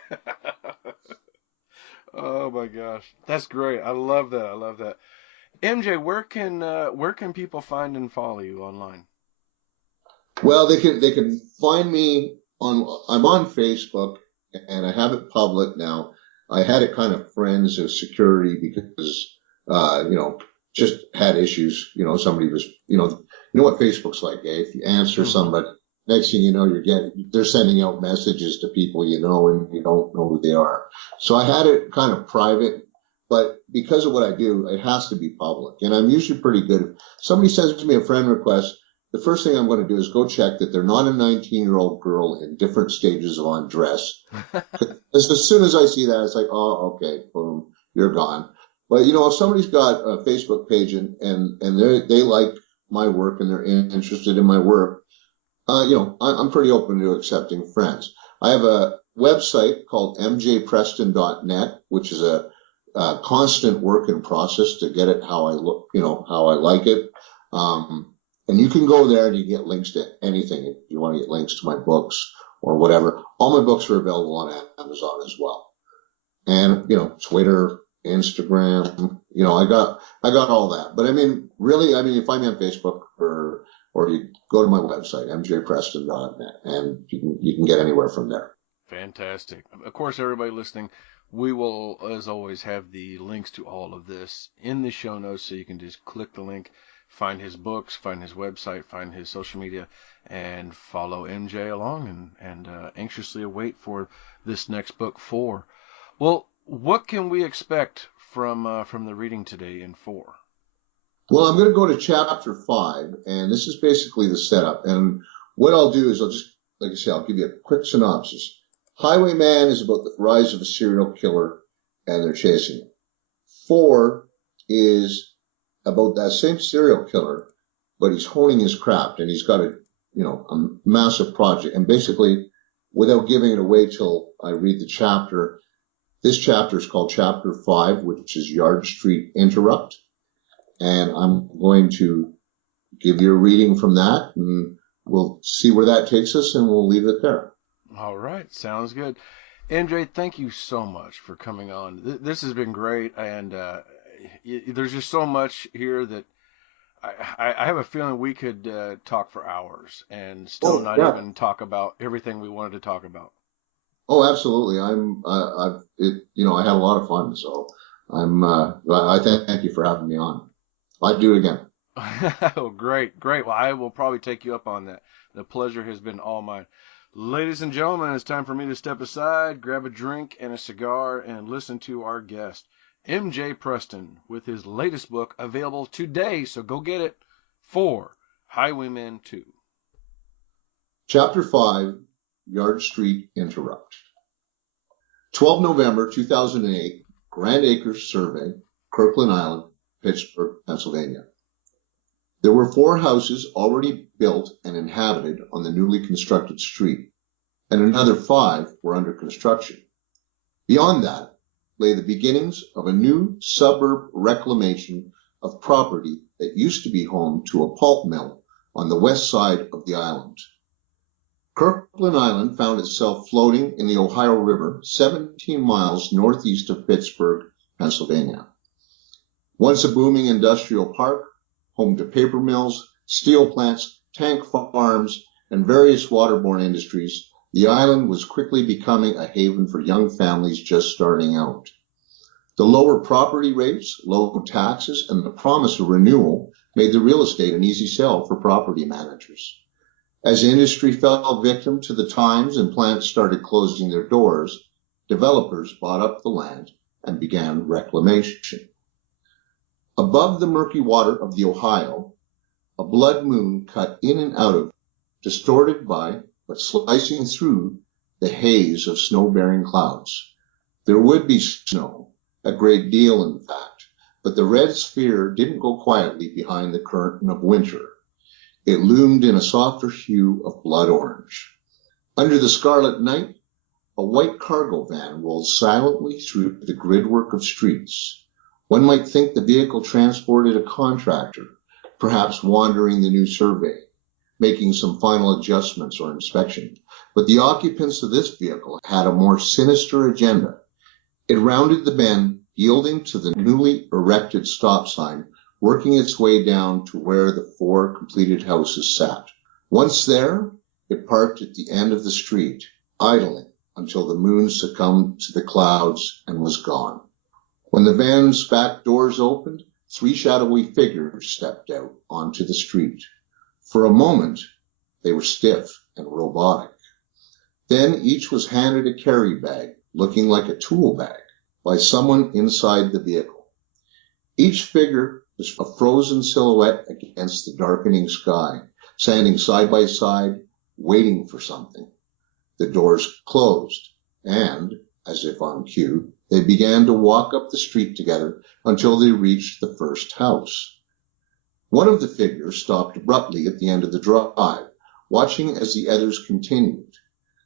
Oh my gosh. That's great. I love that. MJ, where can people find and follow you online? Well, they can find me I'm on Facebook, and I have it public now. I had it kind of friends of security because just had issues. Somebody was what Facebook's like, eh? If you answer somebody, next thing you know, they're sending out messages to people and you don't know who they are. So I had it kind of private, but because of what I do, it has to be public, and I'm usually pretty good. If somebody sends me a friend request, the first thing I'm going to do is go check that they're not a 19-year-old girl in different stages of undress. As soon as I see that, it's like, oh, okay, boom, you're gone. But, if somebody's got a Facebook page and they like my work and they're interested in my work, I'm pretty open to accepting friends. I have a website called mjpreston.net, which is a constant work in process to get it how I look, how I like it. And you can go there and you get links to anything. If you want to get links to my books or whatever, all my books are available on Amazon as well. And, Twitter, Instagram, I got all that. But really, you find me on Facebook or you go to my website, mjpreston.net, and you can get anywhere from there. Fantastic. Of course, everybody listening, we will, as always, have the links to all of this in the show notes, so you can just click the link, find his books, find his website, find his social media, and follow MJ along and anxiously await for this next book 4. Well, what can we expect from the reading today in 4? Well, I'm going to go to chapter 5, and this is basically the setup. And what I'll do is like I say, I'll give you a quick synopsis. Highwayman is about the rise of a serial killer, and they're chasing him. 4 is about that same serial killer, but he's honing his craft, and he's got a massive project. And basically, without giving it away till I read the chapter, this chapter is called Chapter 5, which is Yard Street Interrupt. And I'm going to give you a reading from that, and we'll see where that takes us, and we'll leave it there. All right. Sounds good. MJ, thank you so much for coming on. This has been great, and there's just so much here that I have a feeling we could talk for hours and still even talk about everything we wanted to talk about. Oh, absolutely. I had a lot of fun, so I thank you for having me on. I'd do it again. Oh, great. Well, I will probably take you up on that. The pleasure has been all mine. Ladies and gentlemen, it's time for me to step aside, grab a drink and a cigar, and listen to our guest, MJ Preston, with his latest book available today, so go get it, 4 Highwayman 2. Chapter 5, Yard Street Interrupt. 12 November 2008, Grand Acres Survey, Kirkland Island, Pittsburgh, Pennsylvania. There were 4 houses already built and inhabited on the newly constructed street, and another 5 were under construction. Beyond that lay the beginnings of a new suburb reclamation of property that used to be home to a pulp mill on the west side of the island. Kirkland Island found itself floating in the Ohio River 17 miles northeast of Pittsburgh, Pennsylvania. Once a booming industrial park, home to paper mills, steel plants, tank farms, and various waterborne industries, the island was quickly becoming a haven for young families just starting out. The lower property rates, low taxes, and the promise of renewal made the real estate an easy sell for property managers. As industry fell victim to the times and plants started closing their doors, developers bought up the land and began reclamation. Above the murky water of the Ohio, a blood moon cut in and out of, distorted by, but slicing through, the haze of snow-bearing clouds. There would be snow, a great deal in fact, but the red sphere didn't go quietly behind the curtain of winter. It loomed in a softer hue of blood orange. Under the scarlet night, a white cargo van rolled silently through the gridwork of streets. One might think the vehicle transported a contractor, perhaps wandering the new survey, making some final adjustments or inspection. But the occupants of this vehicle had a more sinister agenda. It rounded the bend, yielding to the newly erected stop sign, working its way down to where the 4 completed houses sat. Once there, it parked at the end of the street, idling until the moon succumbed to the clouds and was gone. When the van's back doors opened, 3 shadowy figures stepped out onto the street. For a moment, they were stiff and robotic. Then each was handed a carry bag, looking like a tool bag, by someone inside the vehicle. Each figure was a frozen silhouette against the darkening sky, standing side by side, waiting for something. The doors closed, and, as if on cue, they began to walk up the street together until they reached the first house. One of the figures stopped abruptly at the end of the drive, watching as the others continued.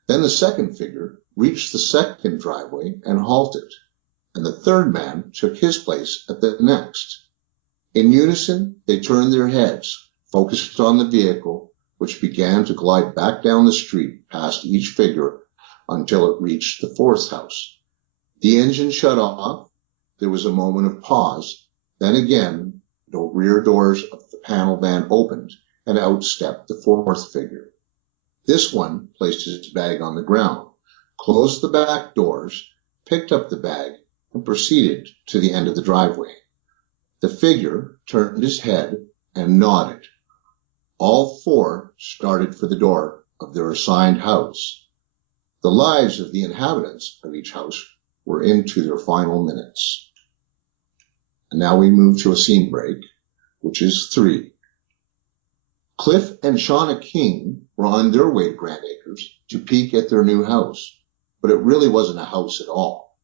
Then the second figure reached the second driveway and halted, and the third man took his place at the next. In unison, they turned their heads, focused on the vehicle, which began to glide back down the street past each figure until it reached the fourth house. The engine shut off. There was a moment of pause. Then again, the rear doors of the panel van opened, and out stepped the fourth figure. This one placed his bag on the ground, closed the back doors, picked up the bag, and proceeded to the end of the driveway. The figure turned his head and nodded. All 4 started for the door of their assigned house. The lives of the inhabitants of each house were into their final minutes. And now we move to a scene break, which is 3. Cliff and Shauna King were on their way to Grand Acres to peek at their new house, but it really wasn't a house at all.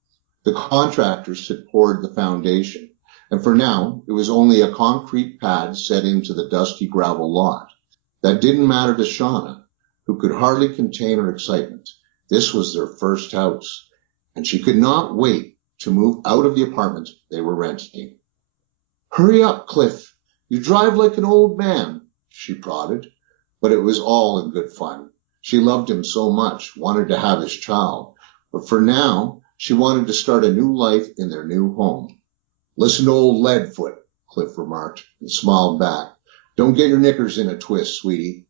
The contractors had poured the foundation, and for now it was only a concrete pad set into the dusty gravel lot. That didn't matter to Shauna, who could hardly contain her excitement. This was their first house, and she could not wait to move out of the apartment they were renting. "Hurry up, Cliff. You drive like an old man," she prodded, but it was all in good fun. She loved him so much, wanted to have his child, but for now, she wanted to start a new life in their new home. "Listen to old Leadfoot," Cliff remarked, and smiled back. "Don't get your knickers in a twist, sweetie."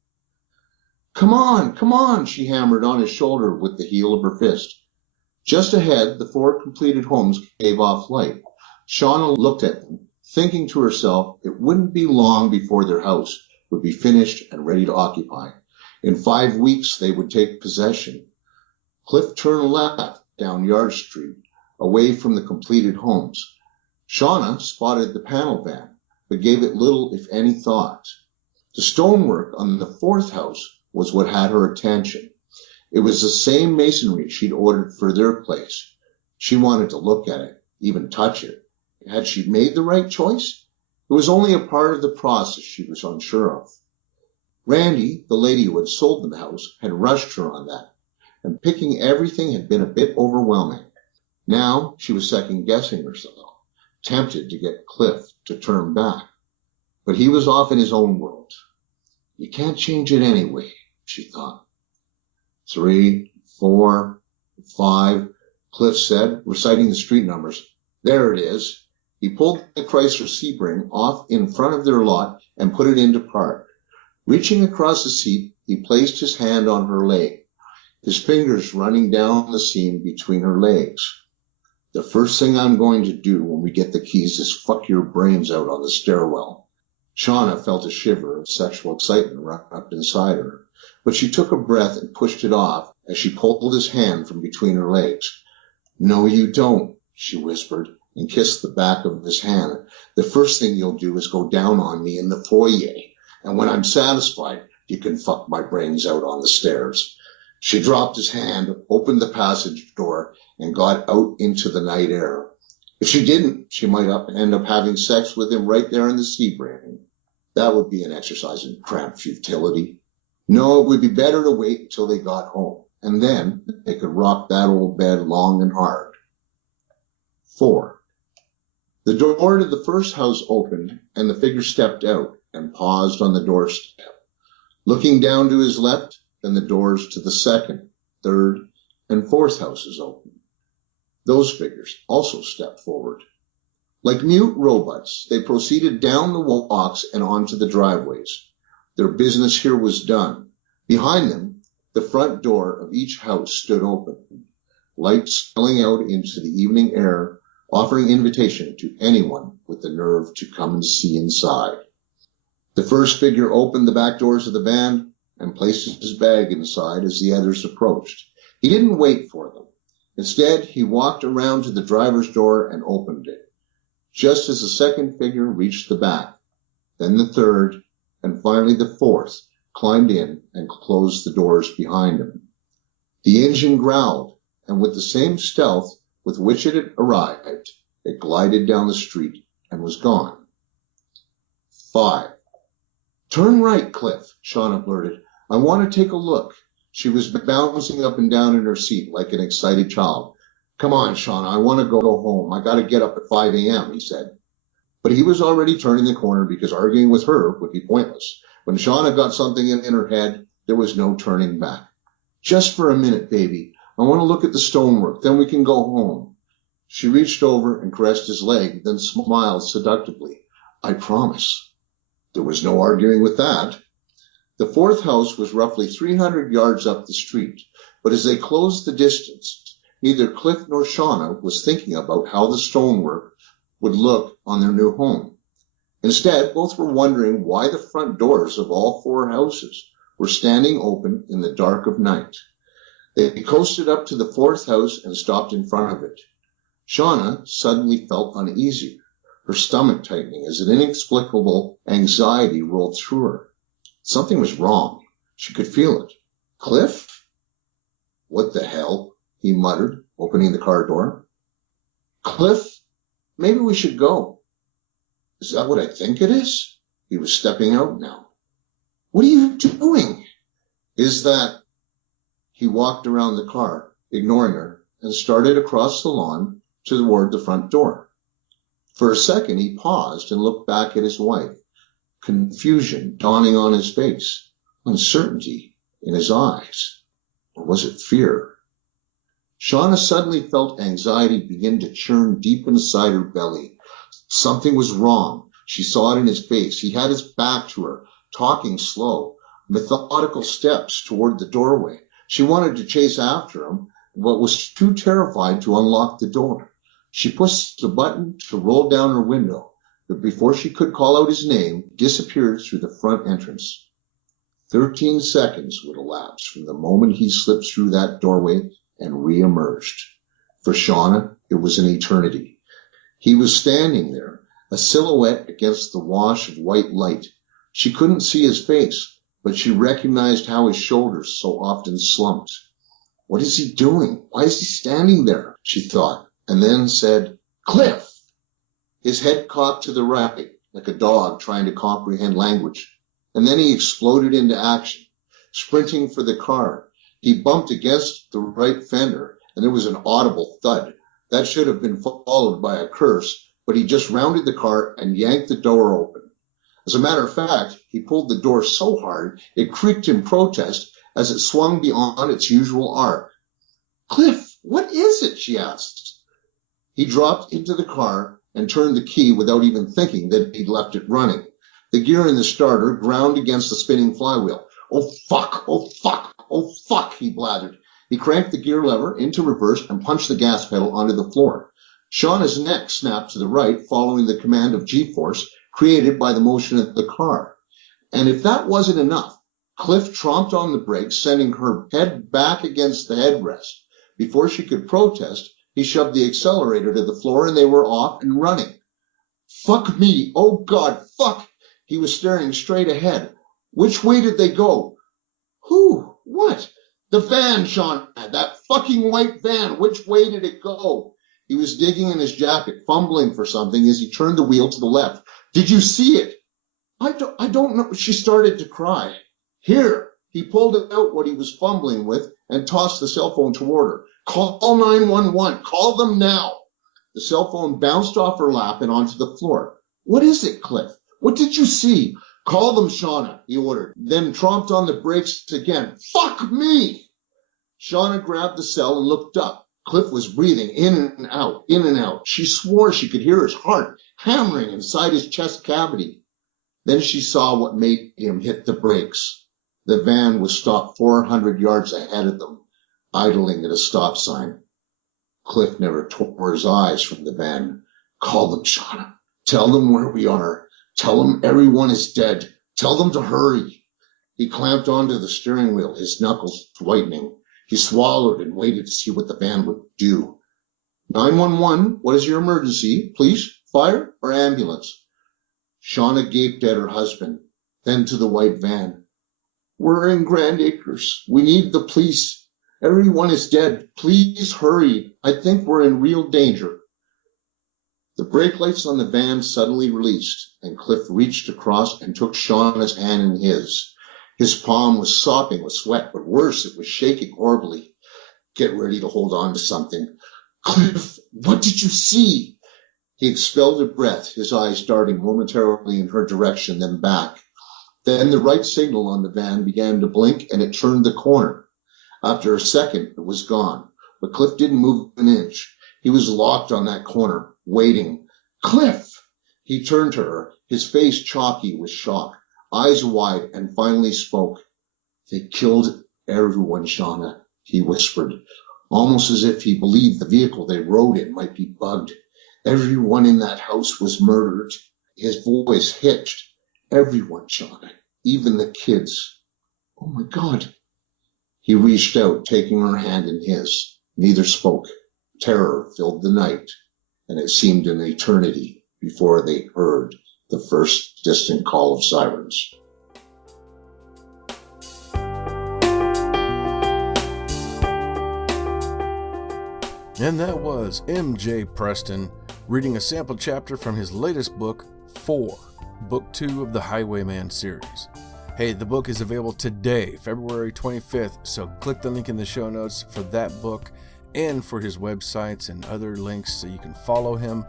Come on, she hammered on his shoulder with the heel of her fist. Just ahead, the 4 completed homes gave off light. Shauna looked at them, thinking to herself it wouldn't be long before their house would be finished and ready to occupy. In 5 weeks, they would take possession. Cliff turned left down Yard Street, away from the completed homes. Shauna spotted the panel van, but gave it little, if any, thought. The stonework on the 4th house was what had her attention. It was the same masonry she'd ordered for their place. She wanted to look at it, even touch it. Had she made the right choice? It was only a part of the process she was unsure of. Randy, the lady who had sold them the house, had rushed her on that, and picking everything had been a bit overwhelming. Now she was second-guessing herself, tempted to get Cliff to turn back. But he was off in his own world. You can't change it anyway, she thought. 3, 4, 5, Cliff said, reciting the street numbers. There it is. He pulled the Chrysler Sebring off in front of their lot and put it into park. Reaching across the seat, he placed his hand on her leg, his fingers running down the seam between her legs. The first thing I'm going to do when we get the keys is fuck your brains out on the stairwell. Shauna felt a shiver of sexual excitement run up inside her, but she took a breath and pushed it off as she pulled his hand from between her legs. No, you don't, she whispered, and kissed the back of his hand. The first thing you'll do is go down on me in the foyer, and when I'm satisfied, you can fuck my brains out on the stairs. She dropped his hand, opened the passage door, and got out into the night air. If she didn't, she might end up having sex with him right there in the Sebring. That would be an exercise in cramped futility. No, it would be better to wait until they got home, and then they could rock that old bed long and hard. 4. The door to the first house opened, and the figure stepped out and paused on the doorstep. Looking down to his left, then the doors to the second, third, and fourth houses opened. Those figures also stepped forward. Like mute robots, they proceeded down the walks and onto the driveways. Their business here was done. Behind them, the front door of each house stood open, light spilling out into the evening air, offering invitation to anyone with the nerve to come and see inside. The first figure opened the back doors of the van and placed his bag inside as the others approached. He didn't wait for them. Instead, he walked around to the driver's door and opened it, just as the second figure reached the back. Then the third, and finally the fourth, climbed in and closed the doors behind him. The engine growled, and with the same stealth with which it had arrived, it glided down the street and was gone. 5. "Turn right, Cliff," Shauna blurted. "I want to take a look." She was bouncing up and down in her seat like an excited child. "Come on, Shauna, I want to go home. I got to get up at 5 a.m., he said. But he was already turning the corner because arguing with her would be pointless. When Shauna got something in her head, there was no turning back. "Just for a minute, baby. I want to look at the stonework. Then we can go home." She reached over and caressed his leg, then smiled seductively. "I promise." There was no arguing with that. The fourth house was roughly 300 yards up the street, but as they closed the distance, neither Cliff nor Shauna was thinking about how the stonework would look on their new home. Instead, both were wondering why the front doors of all four houses were standing open in the dark of night. They coasted up to the fourth house and stopped in front of it. Shauna suddenly felt uneasy, her stomach tightening as an inexplicable anxiety rolled through her. Something was wrong. She could feel it. "Cliff?" "What the hell?" he muttered, opening the car door. "Cliff, maybe we should go." "Is that what I think it is?" He was stepping out now. "What are you doing?" "Is that—" He walked around the car, ignoring her, and started across the lawn toward the front door. For a second, he paused and looked back at his wife, confusion dawning on his face, uncertainty in his eyes. Or was it fear? Shauna suddenly felt anxiety begin to churn deep inside her belly. Something was wrong. She saw it in his face. He had his back to her, talking slow, methodical steps toward the doorway. She wanted to chase after him, but was too terrified to unlock the door. She pushed the button to roll down her window, but before she could call out his name, disappeared through the front entrance. 13 seconds would elapse from the moment he slipped through that doorway and reemerged. For Shauna, it was an eternity. He was standing there, a silhouette against the wash of white light. She couldn't see his face, but she recognized how his shoulders so often slumped. What is he doing? Why is he standing there? She thought, and then said, "Cliff!" His head cocked to the right, like a dog trying to comprehend language. And then he exploded into action, sprinting for the car. He bumped against the right fender, and there was an audible thud. That should have been followed by a curse, but he just rounded the car and yanked the door open. As a matter of fact, he pulled the door so hard it creaked in protest as it swung beyond its usual arc. "Cliff, what is it?" she asked. He dropped into the car and turned the key without even thinking that he'd left it running. The gear in the starter ground against the spinning flywheel. "Oh, fuck! Oh, fuck! Oh, fuck!" he blathered. He cranked the gear lever into reverse and punched the gas pedal onto the floor. Shauna's neck snapped to the right, following the command of G-force created by the motion of the car. And if that wasn't enough, Cliff tromped on the brakes, sending her head back against the headrest. Before she could protest, he shoved the accelerator to the floor and they were off and running. "Fuck me! Oh, God, fuck!" He was staring straight ahead. "Which way did they go?" "Who? What?" "The van, Sean. That fucking white van. Which way did it go?" He was digging in his jacket, fumbling for something as he turned the wheel to the left. "Did you see it?" I don't know." She started to cry. "Here." He pulled out what he was fumbling with and tossed the cell phone toward her. "Call 911. Call them now." The cell phone bounced off her lap and onto the floor. "What is it, Cliff? What did you see?" "Call them, Shauna," he ordered, then tromped on the brakes again. "Fuck me!" Shauna grabbed the cell and looked up. Cliff was breathing in and out, in and out. She swore she could hear his heart hammering inside his chest cavity. Then she saw what made him hit the brakes. The van was stopped 400 yards ahead of them, idling at a stop sign. Cliff never tore his eyes from the van. Call them, Shauna. Tell them where we are. Tell them everyone is dead. Tell them to hurry. He clamped onto the steering wheel, his knuckles whitening. He swallowed and waited to see what the van would do. 911, what is your emergency? Police, fire, or ambulance? Shauna gaped at her husband, then to the white van. We're in Grand Acres. We need the police. Everyone is dead. Please hurry. I think we're in real danger. The brake lights on the van suddenly released, and Cliff reached across and took Shauna's hand in his. His palm was sopping with sweat, but worse, it was shaking horribly. Get ready to hold on to something. Cliff, what did you see? He expelled a breath, his eyes darting momentarily in her direction, then back. Then the right signal on the van began to blink, and it turned the corner. After a second, it was gone, but Cliff didn't move an inch. He was locked on that corner, waiting. Cliff! He turned to her, his face chalky with shock, eyes wide, and finally spoke. They killed everyone, Shauna, he whispered, almost as if he believed the vehicle they rode in might be bugged. Everyone in that house was murdered. His voice hitched. Everyone, Shauna, even the kids. Oh, my God. He reached out, taking her hand in his. Neither spoke. Terror filled the night, and it seemed an eternity before they heard the first distant call of sirens. And that was M.J. Preston reading a sample chapter from his latest book, 4, Book 2 of the Highwayman series. Hey, the book is available today, February 25th, so click the link in the show notes for that book and for his websites and other links so you can follow him.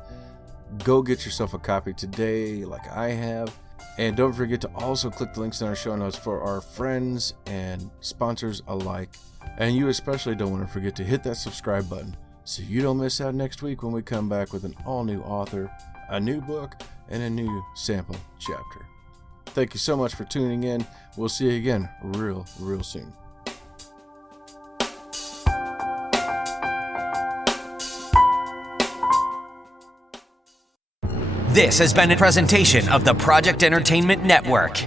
Go get yourself a copy today like I have. And don't forget to also click the links in our show notes for our friends and sponsors alike. And you especially don't want to forget to hit that subscribe button so you don't miss out next week when we come back with an all-new author, a new book, and a new sample chapter. Thank you so much for tuning in. We'll see you again real soon. This has been a presentation of the Project Entertainment Network.